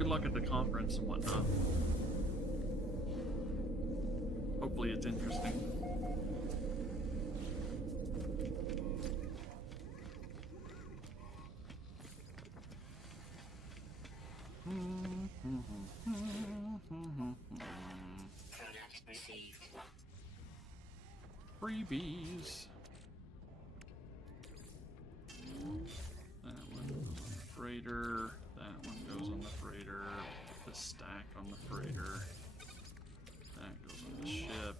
good luck at the conference and whatnot. Hopefully it's interesting. Product received. Freebies. That one goes on the freighter. That one goes on the freighter. Put the stack on the freighter. That goes on the ship.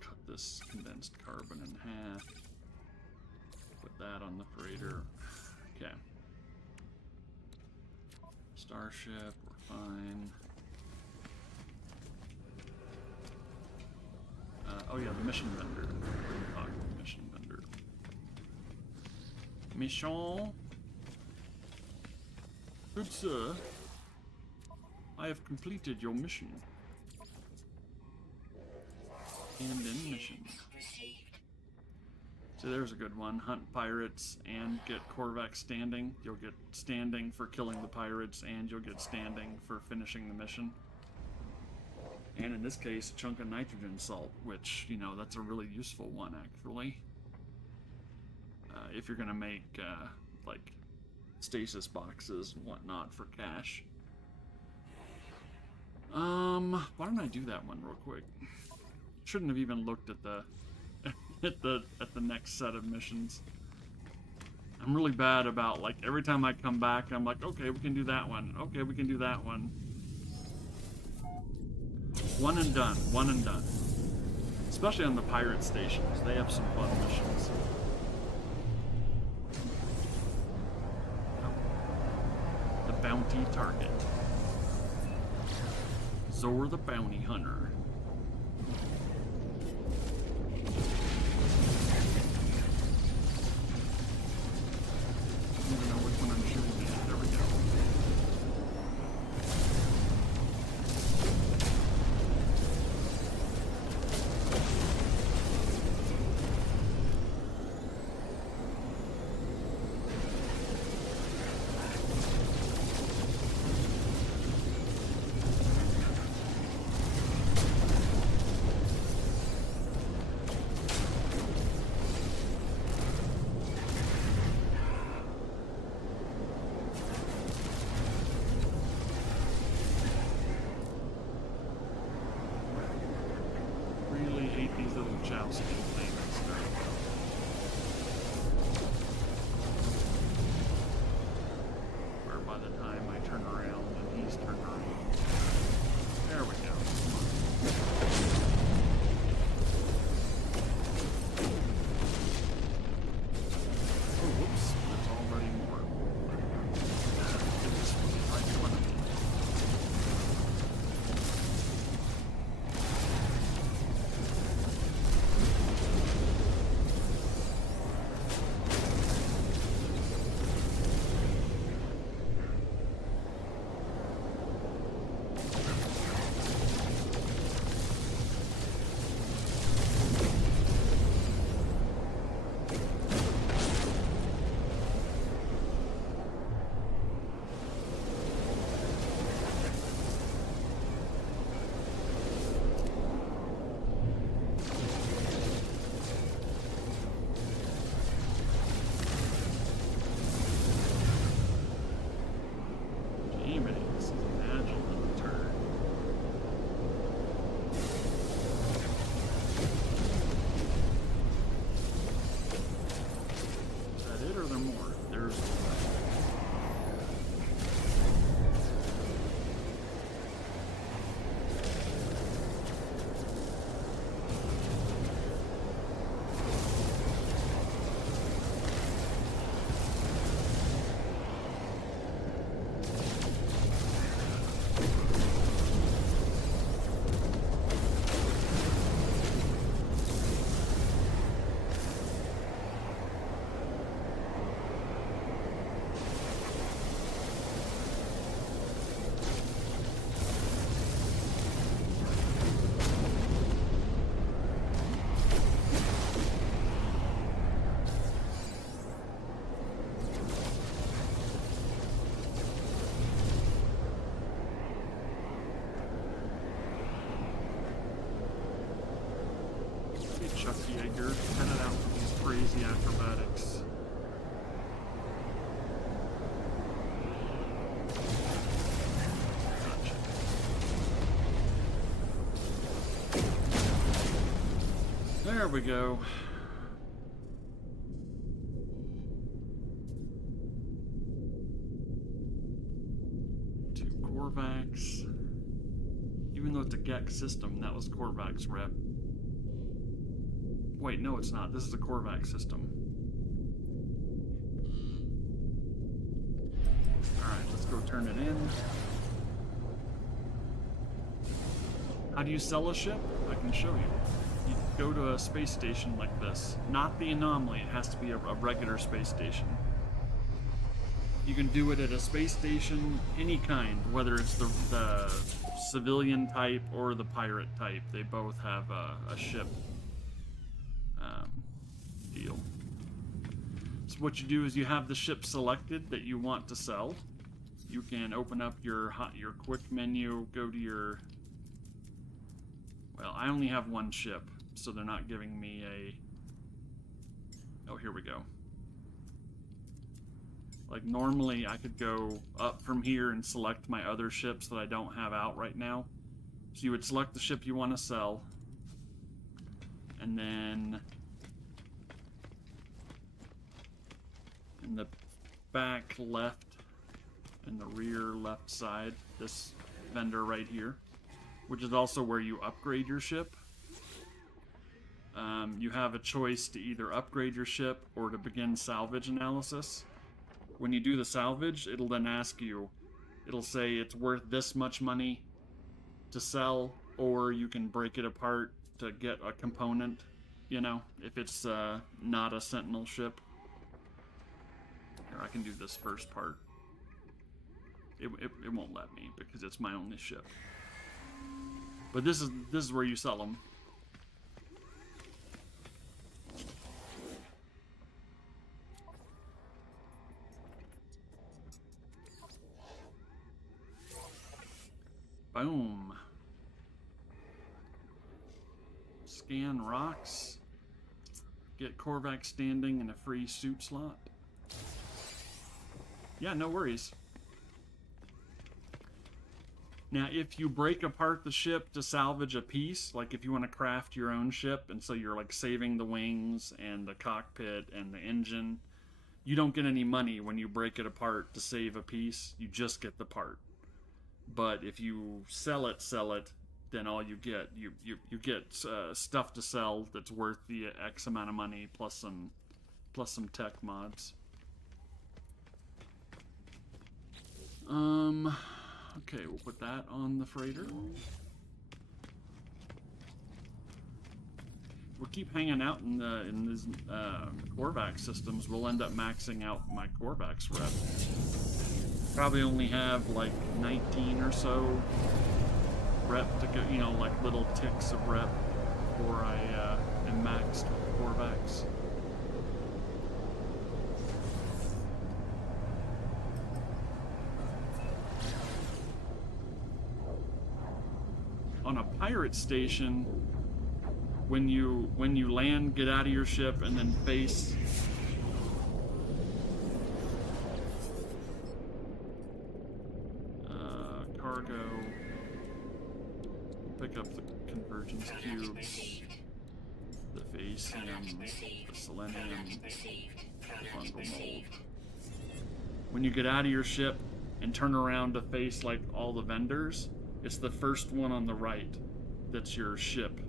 Cut this condensed carbon in half. Put that on the freighter. Okay. Starship, we're fine. Oh yeah, the mission vendor. We're gonna talk to the mission vendor. Mission? Good sir, I have completed your mission. And in mission. So there's a good one. Hunt pirates and get Korvax standing. You'll get standing for killing the pirates, and you'll get standing for finishing the mission. And in this case, a chunk of nitrogen salt, which, you know, that's a really useful one, actually. If you're gonna make, like, stasis boxes and whatnot for cash. Why don't I do that one real quick? Shouldn't have even looked at the at the next set of missions. I'm really bad about, like, every time I come back, I'm like, okay, we can do that one. Okay, we can do that one. One and done. One and done. Especially on the pirate stations. They have some fun missions. The bounty target. Zor the bounty hunter. I don't know which one I'm shooting at. There we go. Yeah, you're headed out with these crazy acrobatics. Gotcha. There we go. Korvax. Even though it's a GEC system, that was Korvax rep. Wait, no it's not. This is a Korvax system. Alright, let's go turn it in. How do you sell a ship? I can show you. You go to a space station like this. Not the anomaly, it has to be a regular space station. You can do it at a space station, any kind, whether it's the civilian type or the pirate type. They both have a ship deal. So what you do is you have the ship selected that you want to sell. You can open up your quick menu, go to your... Well, I only have one ship, so they're not giving me a... Oh, here we go. Like, normally I could go up from here and select my other ships that I don't have out right now. So you would select the ship you want to sell. And then... in the back left and the rear left side, this vendor right here, which is also where you upgrade your ship. You have a choice to either upgrade your ship or to begin salvage analysis. When you do the salvage, it'll then ask you, it'll say it's worth this much money to sell, or you can break it apart to get a component, you know, if it's not a Sentinel ship. Here, I can do this first part. It won't let me because it's my only ship. But this is where you sell them. Boom. Scan rocks. Get Korvax standing and a free suit slot. Yeah, no worries. Now, if you break apart the ship to salvage a piece, like if you want to craft your own ship, and so you're like saving the wings and the cockpit and the engine, you don't get any money when you break it apart to save a piece. You just get the part. But if you sell it, then all you get, you get stuff to sell that's worth the X amount of money plus some tech mods. Okay, we'll put that on the freighter. We'll keep hanging out in these Korvax systems. We'll end up maxing out my Korvax rep. Probably only have like 19 or so rep to go, you know, like little ticks of rep before I am maxed with Korvax. On a pirate station, when you land, get out of your ship and then face cargo, pick up the convergence cubes, the Vacium, the Selenium, the fungal mold. When you get out of your ship and turn around to face like all the vendors, it's the first one on the right that's your ship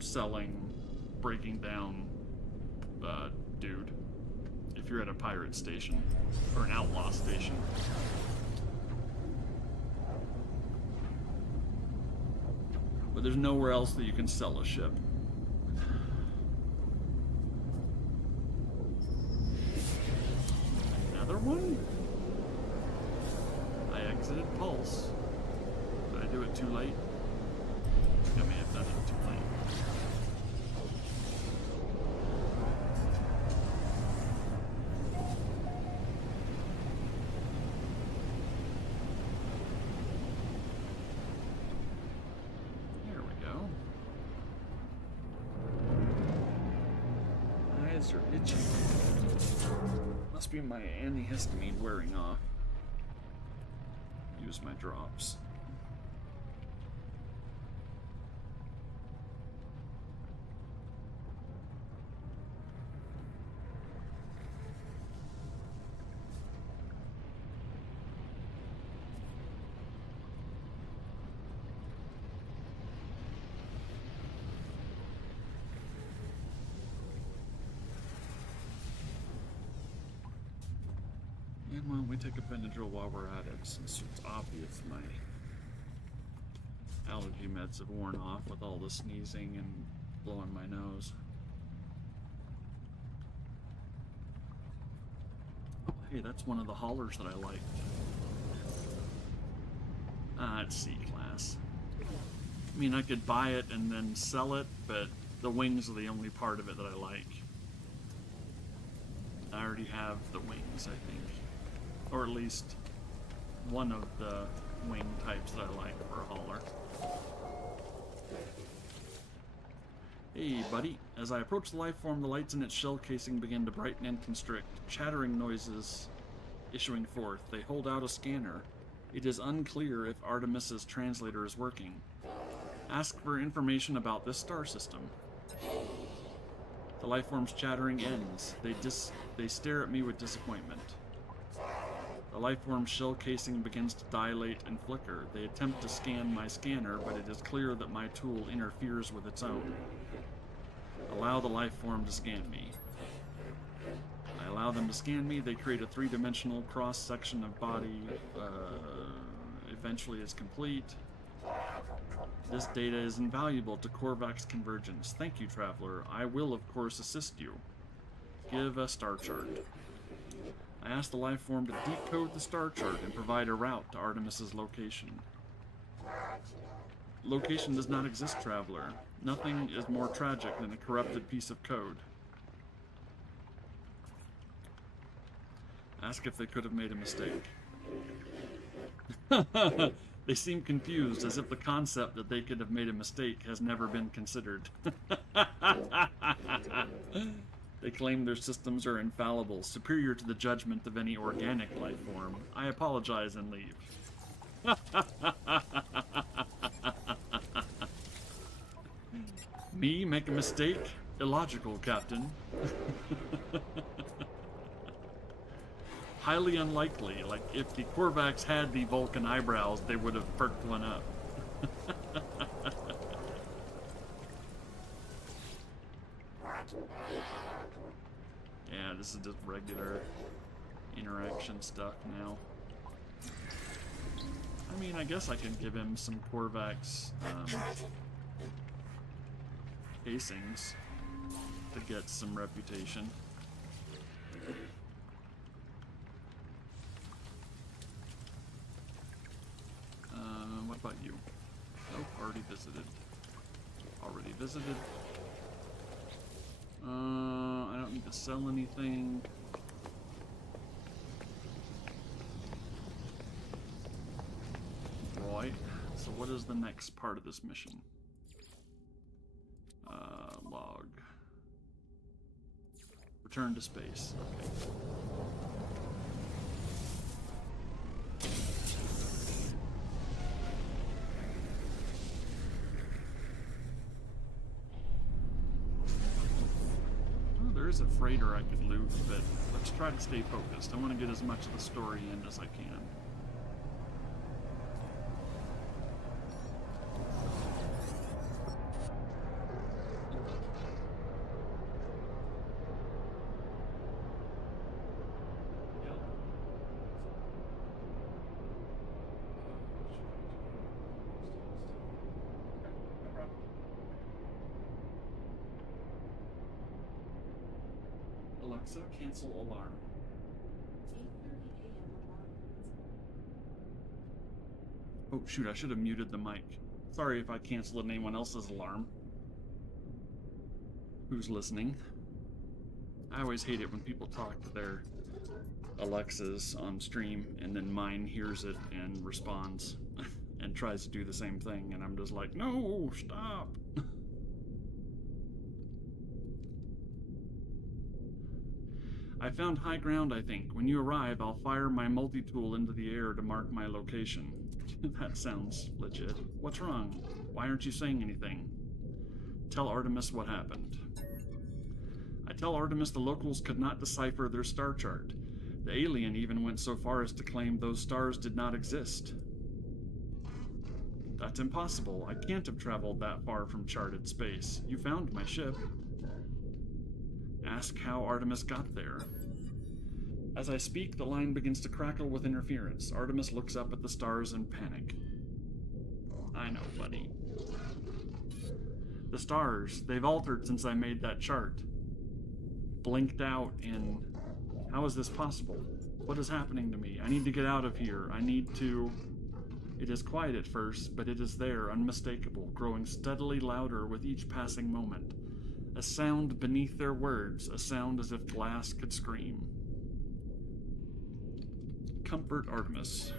selling, breaking down dude, if you're at a pirate station or an outlaw station. But there's nowhere else that you can sell a ship. Another one? I exited Pulse. Did I do it too late? I may have done it too late. There we go. eyes are itchy. Must be my antihistamine wearing off. Use my drops. And why don't we take a Benadryl while we're at it, since it's obvious my allergy meds have worn off with all the sneezing and blowing my nose. Oh, hey, that's one of the haulers that I liked. It's C-class. I mean, I could buy it and then sell it, but the wings are the only part of it that I like. I already have the wings, I think. Or at least one of the wing types that I like for a hauler. Hey, buddy. As I approach the life form, the lights in its shell casing begin to brighten and constrict, chattering noises issuing forth. They hold out a scanner. It is unclear if Artemis's translator is working. Ask for information about this star system. The life form's chattering ends. They stare at me with disappointment. The life form's shell casing begins to dilate and flicker. They attempt to scan my scanner, but it is clear that my tool interferes with its own. Allow the life form to scan me. I allow them to scan me. They create a three-dimensional cross-section of body. Eventually it's complete. This data is invaluable to Korvax convergence. Thank you, Traveler. I will, of course, assist you. Give a star chart. I ask the life form to decode the star chart and provide a route to Artemis's location. Location does not exist, Traveler. Nothing is more tragic than a corrupted piece of code. Ask if they could have made a mistake. They seem confused, as if the concept that they could have made a mistake has never been considered. They claim their systems are infallible, superior to the judgment of any organic life form. I apologize and leave. Me make a mistake? Illogical, Captain. Highly unlikely. Like, if the Korvax had the Vulcan eyebrows, they would have perked one up. Yeah, this is just regular interaction stuff now. I mean, I guess I can give him some Korvax casings to get some reputation. What about you? Nope, already visited. Already visited. I don't need to sell anything. Right. So what is the next part of this mission? Log. Return to space. Okay. There is a freighter I could loot, but let's try to stay focused. I want to get as much of the story in as I can. Alexa, cancel alarm. 8:30 a.m. alarm. Oh shoot, I should have muted the mic. Sorry if I canceled anyone else's alarm. Who's listening? I always hate it when people talk to their Alexas on stream and then mine hears it and responds and tries to do the same thing, and I'm just like, no, stop. I found high ground, I think. When you arrive, I'll fire my multi-tool into the air to mark my location. That sounds legit. What's wrong? Why aren't you saying anything? Tell Artemis what happened. I tell Artemis the locals could not decipher their star chart. The alien even went so far as to claim those stars did not exist. That's impossible. I can't have traveled that far from charted space. You found my ship. Ask how Artemis got there. As I speak, the line begins to crackle with interference. Artemis looks up at the stars in panic. I know, buddy. The stars, they've altered since I made that chart. Blinked out in... How is this possible? What is happening to me? I need to get out of here. I need to... It is quiet at first, but it is there, unmistakable, growing steadily louder with each passing moment. A sound beneath their words, a sound as if glass could scream. Comfort Artemis.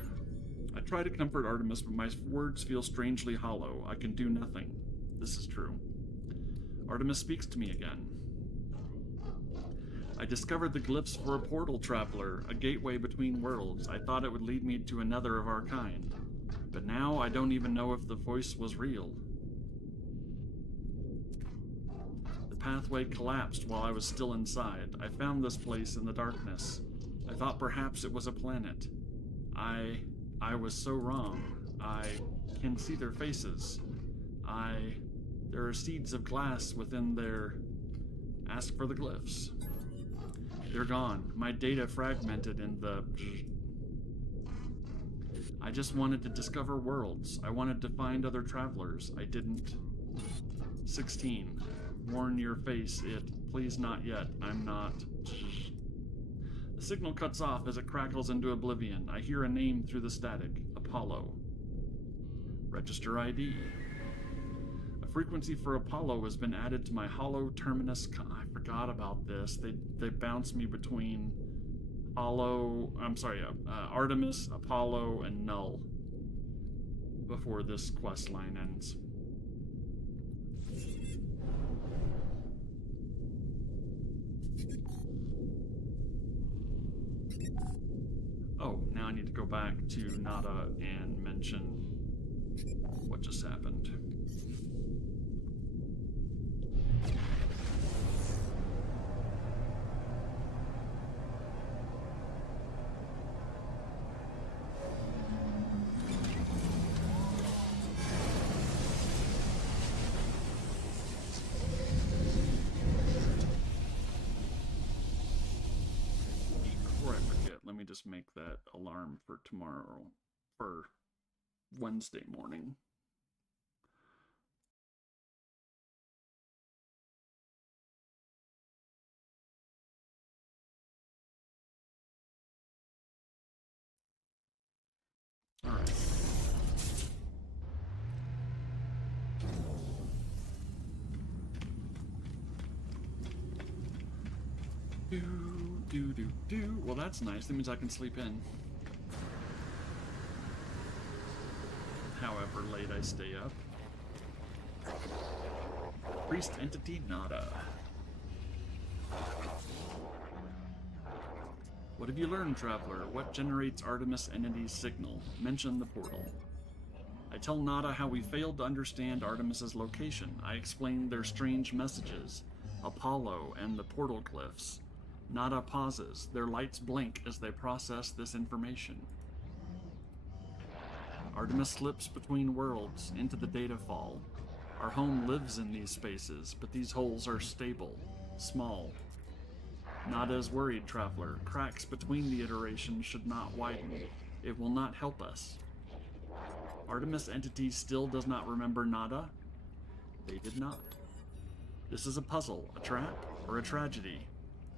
I try to comfort Artemis, but my words feel strangely hollow. I can do nothing. This is true. Artemis speaks to me again. I discovered the glyphs for a portal traveler, a gateway between worlds. I thought it would lead me to another of our kind. But now I don't even know if the voice was real. The pathway collapsed while I was still inside. I found this place in the darkness. I thought perhaps it was a planet. I was so wrong. I can see their faces. There are seeds of glass within their... Ask for the glyphs. They're gone. My data fragmented in the... I just wanted to discover worlds. I wanted to find other travelers. I didn't. 16. Warn your face, it. Please not yet. I'm not. The signal cuts off as it crackles into oblivion. I hear a name through the static. Apollo. Register ID. A frequency for Apollo has been added to my hollow terminus. I forgot about this. They bounce me between Artemis, Apollo, and Null before this quest line ends. Oh, now I need to go back to Nada and mention what just happened. Just make that alarm for tomorrow, for Wednesday morning. All right. Do. Well, that's nice. That means I can sleep in. However late I stay up. Priest entity Nada. What have you learned, Traveler? What generates Artemis entity's signal? Mention the portal. I tell Nada how we failed to understand Artemis's location. I explain their strange messages, Apollo and the portal glyphs. Nada pauses. Their lights blink as they process this information. Artemis slips between worlds into the data fall. Our home lives in these spaces, but these holes are stable, small. Nada is worried, Traveler. Cracks between the iterations should not widen. It will not help us. Artemis entity still does not remember Nada? They did not. This is a puzzle, a trap, or a tragedy.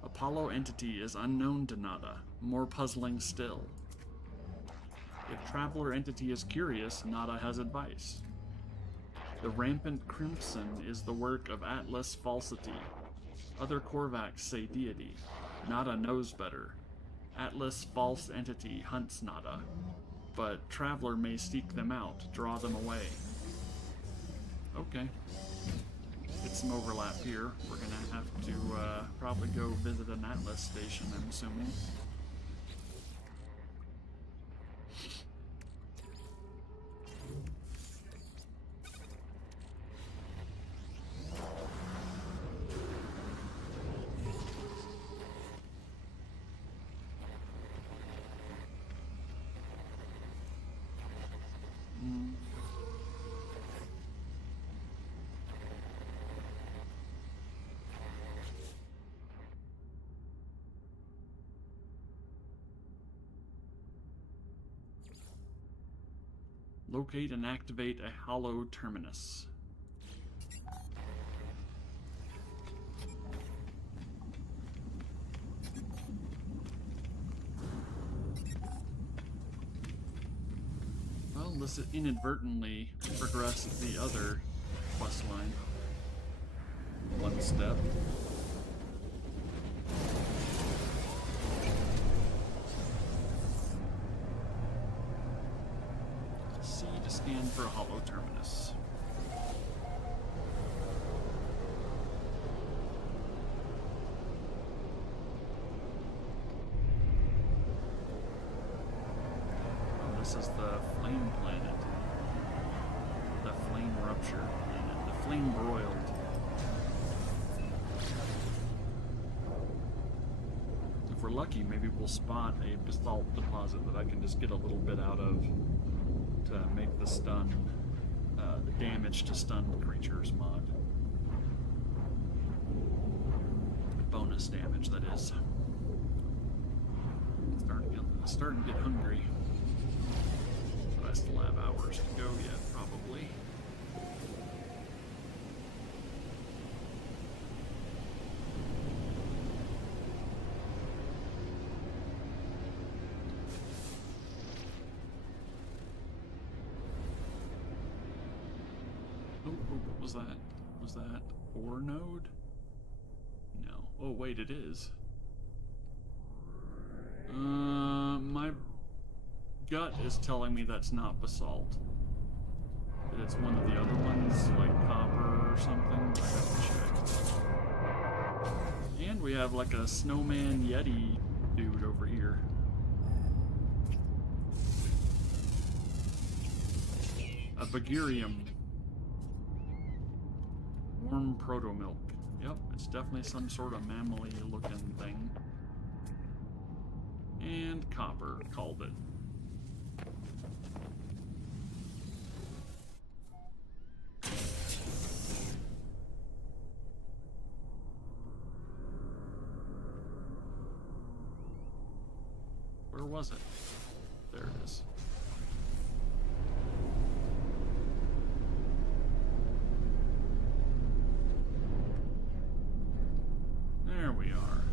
Apollo entity is unknown to Nada, more puzzling still. If Traveler entity is curious, Nada has advice. The rampant crimson is the work of Atlas falsity. Other Korvax say deity. Nada knows better. Atlas false entity hunts Nada, but Traveler may seek them out, draw them away. Okay. Get some overlap here. We're gonna have to probably go visit an Atlas station, I'm assuming. Locate and activate a hollow terminus. Well, this inadvertently progressed the other quest line. One step. C to scan for a hollow terminus. Oh, this is the flame planet. The flame rupture planet. The flame broiled. If we're lucky, maybe we'll spot a basalt deposit that I can just get a little bit out of to make the stun, the damage to stunned creatures mod. Bonus damage, that is. Starting to get hungry. But I still have hours to go yet, probably. What was that? Was that ore node? No. Oh wait, it is. My gut is telling me that's not basalt. That it's one of the other ones, like copper or something. I have to check. And we have like a snowman yeti dude over here. A Bagirium. Warm proto-milk. Yep, it's definitely some sort of mammally looking thing. And copper, called it. Where was it? There it is. There we are.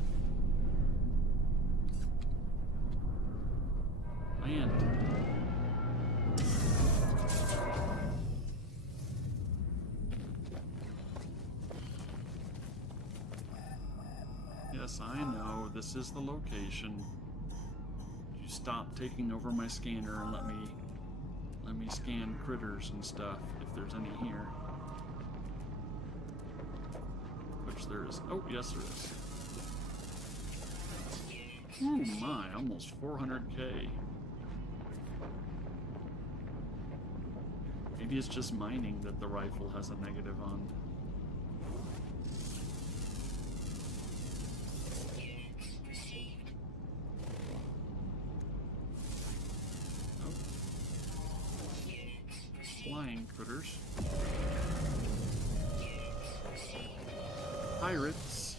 Land. Yes, I know. This is the location. You stop taking over my scanner and let me scan critters and stuff if there's any here. Which there is. Oh, yes, there is. Oh my, almost 400k. Maybe it's just mining that the rifle has a negative on. Oh. Flying critters. Pirates.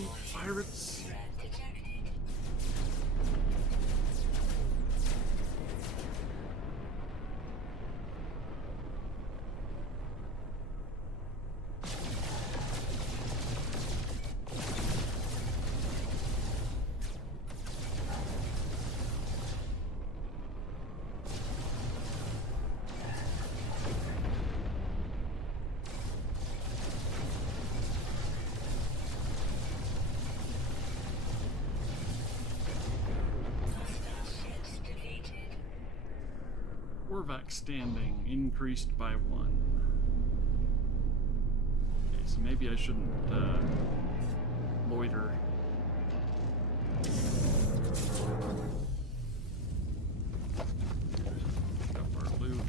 Ooh, pirates. Korvac standing increased by 1. Okay, so maybe I shouldn't later. Pick up our loot.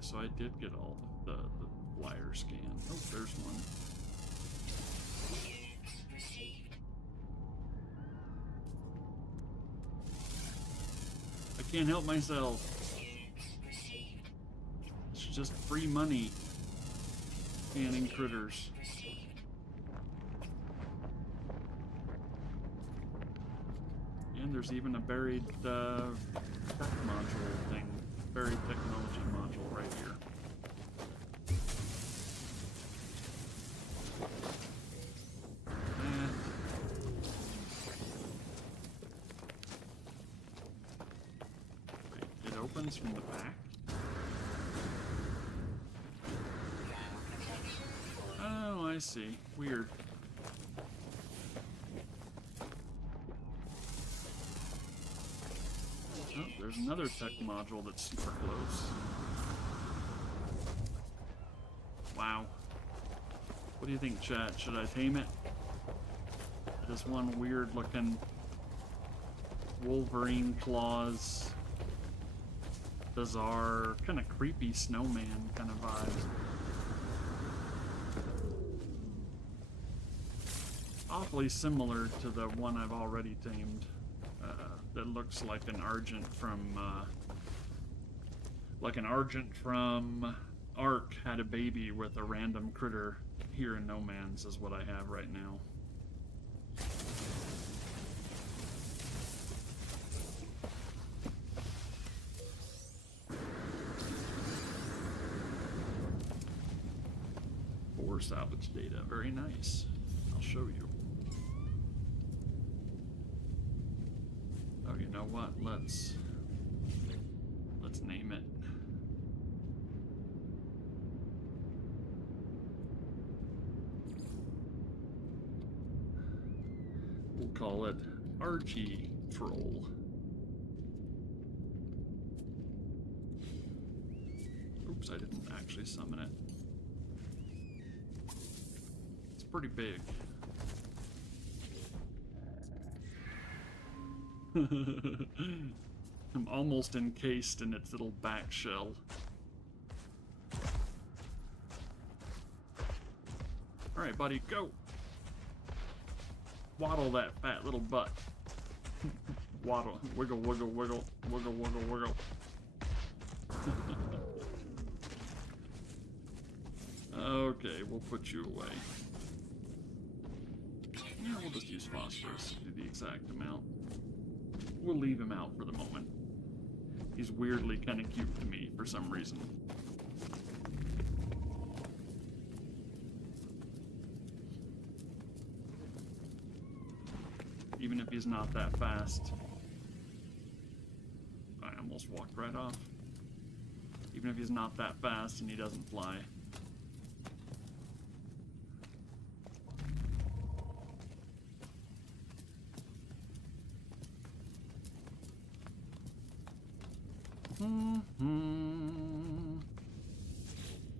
So I did get all the wire scan. Oh, there's one. I can't help myself. It's just free money. Scanning critters. And there's even a buried tech module thing. Buried technology module right here. Wait, it opens from the back? Oh, I see. Weird. Oh, there's another tech module that's super close. Wow. What do you think, chat? Should I tame it? This one weird looking Wolverine claws, bizarre, kind of creepy snowman kind of vibe. Awfully similar to the one I've already tamed. That looks like an Argent from Ark had a baby with a random critter. Here in No Man's is what I have right now. Or salvage data, very nice. I'll show you. Oh, you know what? Let's name it. We'll call it Archie Troll. Oops, I didn't actually summon it. It's pretty big. I'm almost encased in its little back shell. Alright, buddy, go! Waddle that fat little butt. Waddle. Wiggle, wiggle, wiggle. Wiggle, wiggle, wiggle. Okay, we'll put you away. Yeah, we'll just use phosphorus to do the exact amount. We'll leave him out for the moment. He's weirdly kind of cute to me for some reason. Even if he's not that fast. I almost walked right off. Even if he's not that fast and he doesn't fly.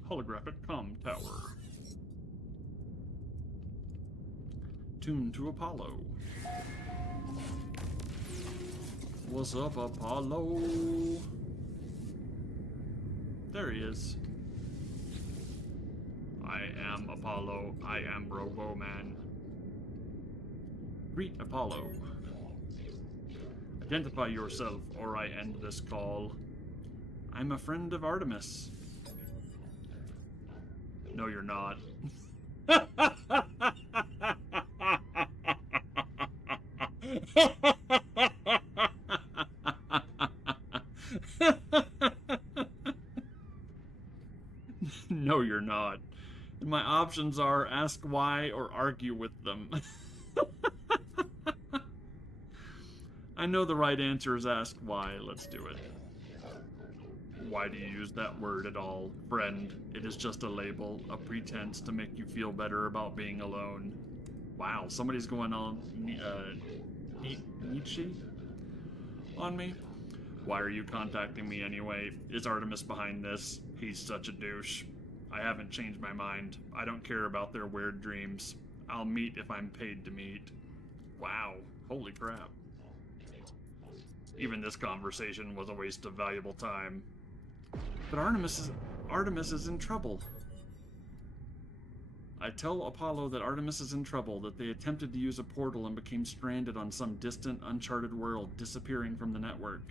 Holographic comm tower. Tuned to Apollo. What's up, Apollo? There he is. I am Apollo. I am Robo-Man. Greet Apollo. Identify yourself, or I end this call. I'm a friend of Artemis. No, you're not. No, you're not. And my options are ask why or argue with them. I know the right answer is ask why. Let's do it. Why do you use that word at all? Friend, it is just a label, a pretense to make you feel better about being alone. Wow, somebody's going on Nietzsche on me? Why are you contacting me anyway? Is Artemis behind this? He's such a douche. I haven't changed my mind. I don't care about their weird dreams. I'll meet if I'm paid to meet. Wow, holy crap. Even this conversation was a waste of valuable time. But Artemis is in trouble. I tell Apollo that Artemis is in trouble, that they attempted to use a portal and became stranded on some distant, uncharted world, disappearing from the network.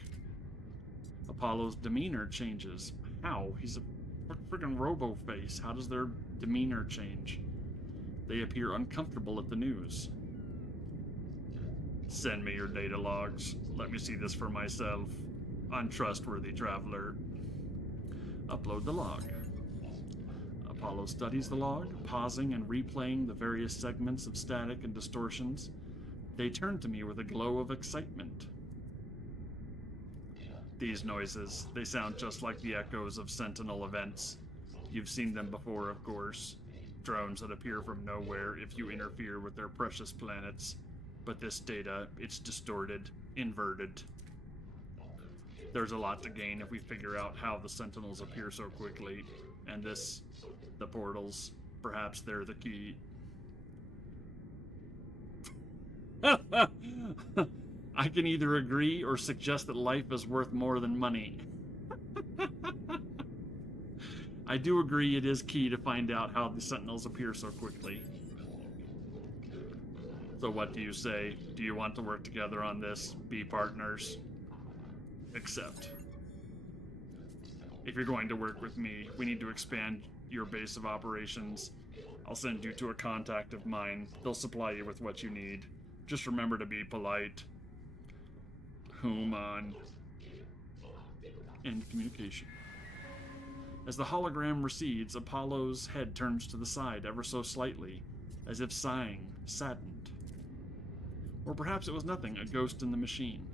Apollo's demeanor changes. How? He's a freaking robo-face. How does their demeanor change? They appear uncomfortable at the news. Send me your data logs. Let me see this for myself. Untrustworthy traveler. Upload the log. Apollo studies the log, pausing and replaying the various segments of static and distortions. They turn to me with a glow of excitement. These noises, they sound just like the echoes of Sentinel events. You've seen them before, of course. Drones that appear from nowhere if you interfere with their precious planets. But this data, it's distorted, inverted. There's a lot to gain if we figure out how the Sentinels appear so quickly. And this, the portals, perhaps they're the key. I can either agree or suggest that life is worth more than money. I do agree it is key to find out how the Sentinels appear so quickly. So what do you say? Do you want to work together on this? Be partners? Accept. If you're going to work with me, we need to expand your base of operations. I'll send you to a contact of mine. They'll supply you with what you need. Just remember to be polite. Human. End communication. As the hologram recedes, Apollo's head turns to the side ever so slightly, as if sighing, saddened. Or perhaps it was nothing, a ghost in the machine.